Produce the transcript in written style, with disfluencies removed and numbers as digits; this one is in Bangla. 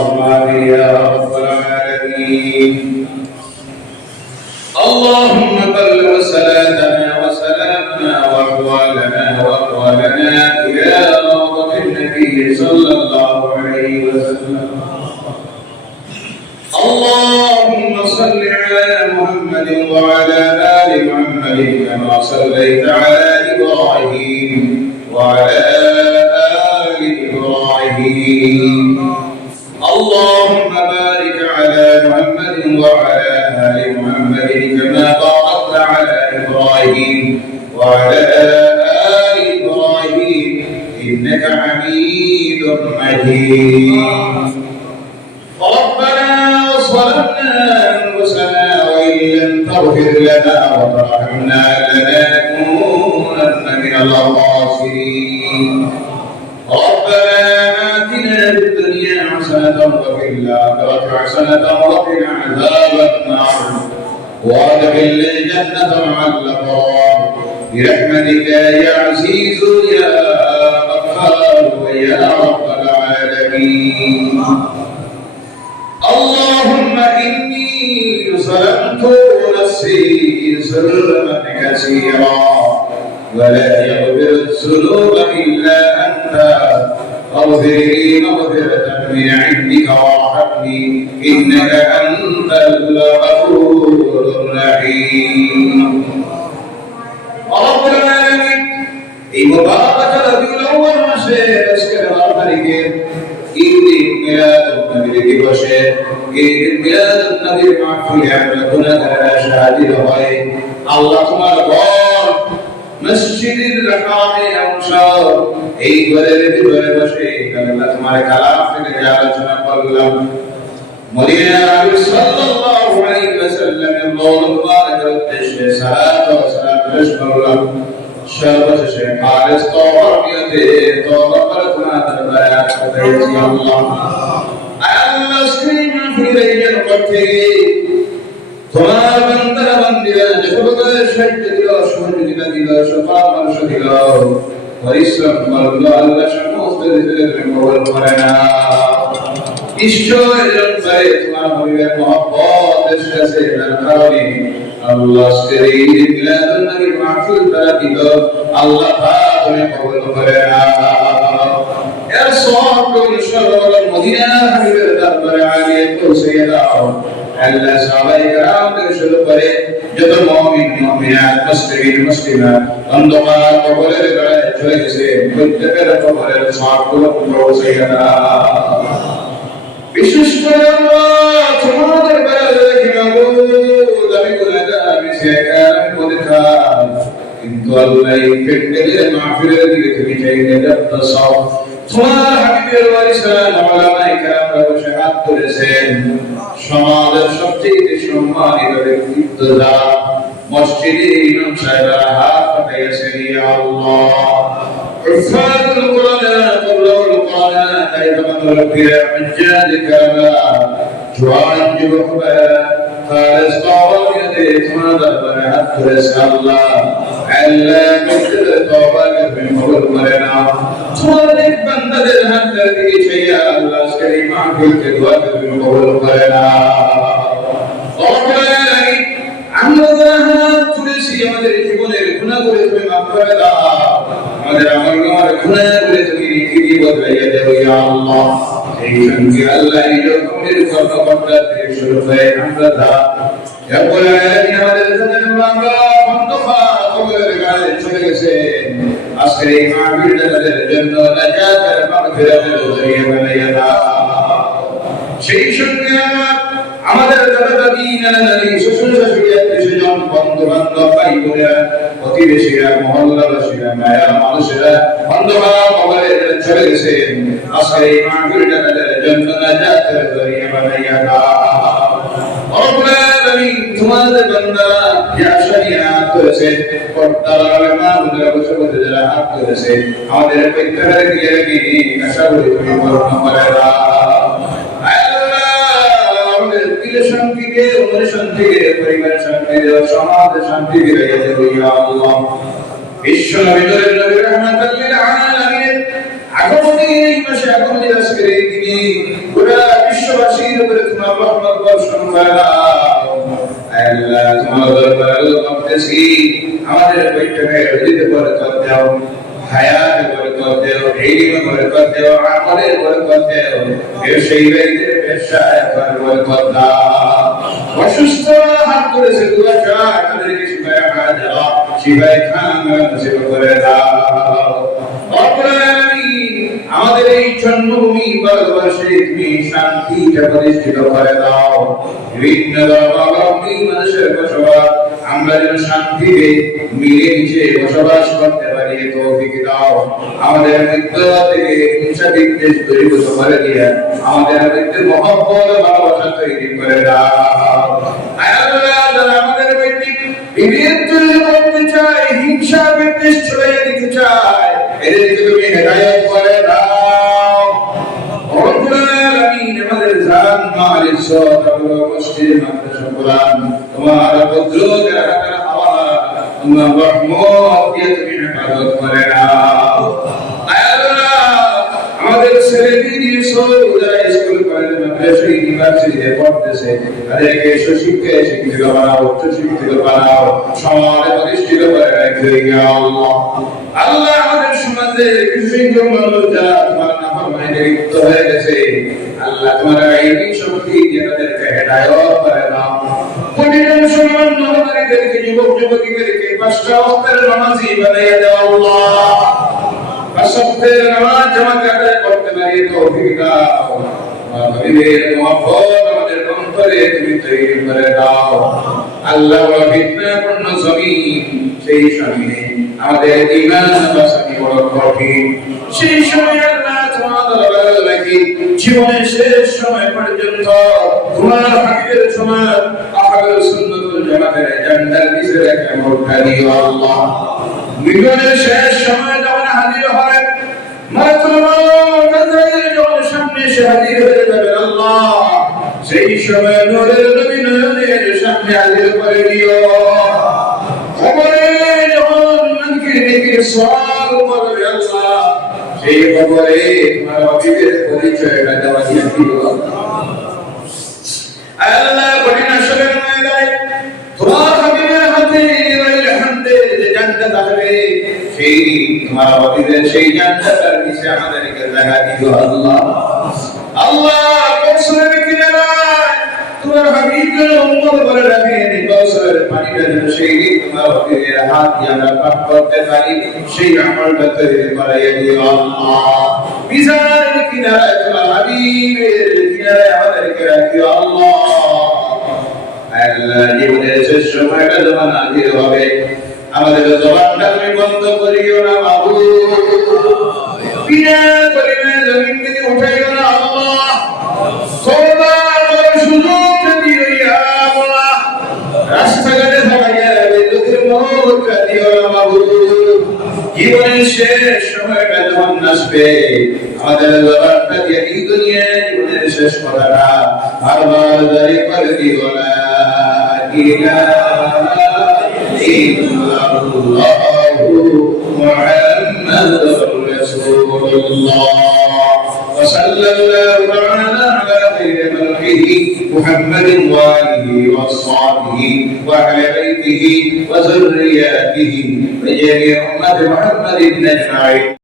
اللهم آمين يا رب العالمين. اللهم بلغ صلاتنا وسلامنا وأقوالنا إلى روضة النبي صلى الله عليه وسلم. اللهم صل على محمد وعلى آل محمد كما صليت على إبراهيم وعلى آل إبراهيم. اللهم بارك على محمد وعلى آل محمد كما باركت على إبراهيم وعلى آل إبراهيم إنك حميد مجيد. ربنا ظلمنا أنفسنا وإن لم تغفر لنا وترحمنا لنكونن من الخاسرين. ربنا آتنا في الدنيا حسنة وفي الآخرة حسنة وقنا عذاب النار وادخلنا الجنة مع الأبرار برحمتك يا عزيز يا غفار ويا رب العالمين. اللهم إني ظلمت نفسي ظلما كثيرا ولا يغفر الذنوب إلا أنت فاغفر لي مغفرة من عندك وارحمني إنك أنت الغفور الرحيم. رب العالمين এই মুবারক রবিউল আউয়াল মাসে আজকের 12 তারিখে ঈদ মিলাদুন নবীর দিবসে ঈদ মিলাদুন নবীর মাহফিলে আমরা গুনাহগাররা শাহিদ হই। আল্লাহ তোমার ঘর মসজিদুল হারামে অংশ এই ঘরের ভিতরে বসে আল্লাহ তোমার কালাম থেকে আলোচনা করলাম। মদিনা নবী সাল্লাল্লাহু আলাইহি ওয়াসাল্লামের রওজা মুবারকের উদ্দেশ্যে সালাত ও সালাম পেশ করলাম। সর্বশেষে খালিস তওবার নিয়তে তওবা করে তোমার দরবারে আসতে পেরেছি। আল্লাহ স্ক্রিন ফিরাইয়ের পথে তোমার বান্দা বান্দিরা যতগুলো সাহায্য দিল সহযোগিতা দিল পরামর্শ দিল পরিশ্রম করল আল্লাহ সমস্ত রিজিকের কবুল করে না। নিশ্চয় রব্বাই তোমার হবিবের মহব্বত এসেছে তার কারণে আল্লাহ স্ক্রিন মিলাদুন নবীর মাহফিল তারা দিল আল্লাহ পাক তুমি কবুল করে না। এর সওয়াব ইনশাআল্লাহ মদিনা হাবিবের দরবারে আলিয়ে পৌঁছে দাও। আল্লাহ সাহাবায়ে কেরাম থেকে শুরু করে যত মুমিন মুমিনাত মুসলিম মুসলিমাত অন্ধকার কবরের গায়ে চলে গেছে প্রত্যেকের কবরের সওয়াবগুলো পৌঁছে দাও। বিশেষ করে আল্লাহ তোমাদের দরবারে মাবুদ আমি গুনাহগার আমি সেকার আমি পরিখার কিন্তু আল্লাহ এই প্যান্ডেলের মাহফিলের দিকে তুমি চাইলে যত সব তোমার হাবিবের ওয়ারিসান উলামায়ে কেরামরা বসে হাত তুলেছেন। সমাজের সবচেয়ে সম্মানিত ব্যক্তিত্ব যারা মসজিদে ইমাম সাহেবরা হাত পাঠাইয়াছেন ইয়া আল্লাহ ইফাদুল কুরআন কুরআনুল কুরআন তাইবাতুল রব্বিয়া হুজ্জাত কামা জওয়ান যুবকরা খালিস তওবাতে তোমার দরবারে হাত তুলেছে। আল্লাহ আল্লাহ কবুল তওবা কবুল করে নাও। তোমাদের বান্দাদের হাত থেকে চাইয়া আল্লাহ সেই মাহফিলকে দোয়া কবুল করে নাও। রব্বুল আলামিন আমরা যারা হাত তুলেছি আমাদের জীবনের গুনাহগুলো তুমি মাফ করে দাও। আমাদের আমলগুলোর গুনাহগুলো তুমি নেকি বদলাইয়া দাও ইয়া আল্লাহ। এই সঙ্গে আল্লাহ এই রকমের কর্মকর্তা থেকে শুরু করে আমরা রব্বুল আলামিন আমাদের জন্য আমরা বন্ধফা কবরের গায়ে চলে গেছে। আজকের এই মাহফিলটার জন্য নাজাতের মাগফিরাতের জরিয়া বানাইয়া দাও। সেই সঙ্গে আমাদের দাদা-দাদি নানা-নানি শ্বশুর শাশুড়ি আত্মীয়স্বজন বন্ধু বান্ধব ভাই বোনেরা প্রতিবেশীরা মহল্লাবাসীরা মায়া মানুষেরা বন্ধুরা কবরে চলে গেছে। আজকের এই মাহফিলটা তাদের জন্য নাজাতের জরিয়া বানাইয়া দাও। রব্বুল আলামিন তোমাদের বান্দারা যা শরিয়াত করেছে পর্দার আলেমা মুদ্রা বসে বসে যারা হাত করেছে আমাদের প্রত্যেকের দিয়ে কি আশা করি তুমি পূর্ণ করে দাও। শান্তিকে মনের শান্তিকে পরিবারের শান্তিকে সমাজের শান্তিকে রেখে দেবো ইয়া আল্লাহ। বিশ্ব নবীর নবী রাহমাতুল লিল আলামিন আগমনী এই মাসে আগমনী আজকের এই দিনে পুরা বিশ্ববাসীর উপরে তোমার রহমত বর্ষণ করে দাও। আল্লাহ তোমার দরবারে করতেছি, আমাদের বৈঠকে হৃদয়ে বরকত দাও, হায়াতে বরকত দাও, ইলমে বরকত দাও, আমলে বরকত দাও, ব্যবসায়ীদের ব্যবসায় বরকত দাও। অসুস্থ হাত করেছে দোয়া চাই, তাদেরকে শিফায়ে হাজাত, শিফায়ে কামিল নসিব করে দাও। আমাদের এই জন্মভূমি ভারতবর্ষে তুমি শান্তিটা প্রতিষ্ঠিত করে দাও। বিভিন্ন ধর্মাবলম্বী মানুষের বসবাস আমরা যেন শান্তিতে মিলেমিশে বসবাস করতে পারি, তৌফিক দাও। আমাদের মৃত্যু থেকে হিংসা বিদ্বেষ দূরীভূত করে দিয়ে আমাদের মধ্যে মহব্বত ভালোবাসা তৈরি করে দাও। আল্লাহ যারা আমাদের মধ্যে বিভেদ তৈরি করতে চায়, হিংসা বিদ্বেষ ছড়িয়ে দিতে চায়, এদেরকে তুমি হেদায়েত করে দাও। রব্বুল আলামিন আমাদের জান মাল ইজ্জত আবরু মসজিদ মাদ্রাসা কোরআন তোমার কুদরতের হাতের হাওয়ালা তোমার রহমত দিয়ে তুমি হেফাজত করে দাও। আল্লাহ আমাদের ছেলেমেয়ে যারা স্কুল কলেজ মাদ্রাসা ইউনিভার্সিটিতে পড়তেছে তাদেরকে সুশিক্ষায় শিক্ষিত বানাও, উচ্চ শিক্ষিত বানাও, সমাজে প্রতিষ্ঠিত করে রাখো ইয়া আল্লাহ। আল্লাহ আমাদের সমাজে কিছু সংখ্যক মানুষ যারা তোমার নাফরমানিতে লিপ্ত হয়ে গেছে, আল্লাহ তোমার আইনি শক্তি দিয়ে তাদেরকে হেদায়েত করে দাও। প্রতিটা মুসলমান নরনারীদেরকে, যুবক যুবতীদেরকে পাঁচটা ওয়াক্তের নামাজি বানিয়ে দাও আল্লাহ। পাঁচ ওয়াক্তের নামাজ জামাতে আদায় করতে পারি তৌফিক দাও। নবীর মহব্বত আমাদের অন্তরে তুমি তৈরি করে দাও। আল্লাহ ফিতনাপূর্ণ জমিন, সেই জমিনে আমাদের ঈমান বাঁচানো বড় কঠিন। সেই সময় আল্লাহ তোমার দরবারে রাখি জীবনের শেষ সময় পর্যন্ত তোমার হাবিবের সময় আহলে সুন্নাত ওয়াল জামাতের জান্নাতের নিচে রেখে মোটা দিও আল্লাহ। জীবনের শেষ সময় যখন হাজির হয়, সামনে এসে হাজির হয়ে যাবেন আল্লাহ, সেই সময় নূরের নবী নয়নের সামনে হাজির করে দিও। খবরে যখন মুনকির সওয়াল করবে আল্লাহ, সেই খবরে তোমার হাবিবের পরিচয়টা দেওয়া দিও আল্লাহ। কঠিন আসরের ময়দানে তোমার হাবিবের হাতে হামদের যে জান্নাত আসবে, সেই তোমার হাবিবের সেই জান্নাতের নিচে আমাদেরকে জায়গা দিও আল্লাহ। আল্লাহ কৌশলের কিনারায় তোমার হাবিবের উম্মত করে রাখেন, কৌশলের পানিটা যেন সেই তোমার হাবিবের হাত দিয়ে আমরা পান করতে পারি, সেই আমলটা তৈরি করাইয়া দিও আল্লাহ। মিজানের কিনারায় তোমার হাবিবের কিনারায় আমাদেরকে রাখিও আল্লাহ। আল্লাহ জীবনের শেষ সময়টা যখন হাজির হবে, আমাদের জবানটা তুমি বন্ধ করিও না মাবুদ। বিনা করিমে জমিন থেকে উঠাইও না আল্লাহ। তওবার সুযোগ দিও ইয়া আল্লাহ। রাস্তাঘাটে থাকাইয়া লোকের মহব্বত দিও না মাবুদ। জীবনের শেষ সময়টা যখন আসবে, আমাদের জবানটা দিয়ে এই দুনিয়ার জীবনের শেষ কথাটা বারবার জারি করে দিও না ইলাহা ইল্লাল্লাহু মুহাম্মাদুর রাসূলুল্লাহ ওয়া সাল্লাল্লাহু আলা খায়রি খালকিহি মুহাম্মাদিন ওয়া আলিহি ওয়া সাহবিহি ওয়া আহলি বাইতিহি ওয়া যুররিয়াতিহি ওয়া জামি'i উম্মতি মুহাম্মাদিন আজমাইন।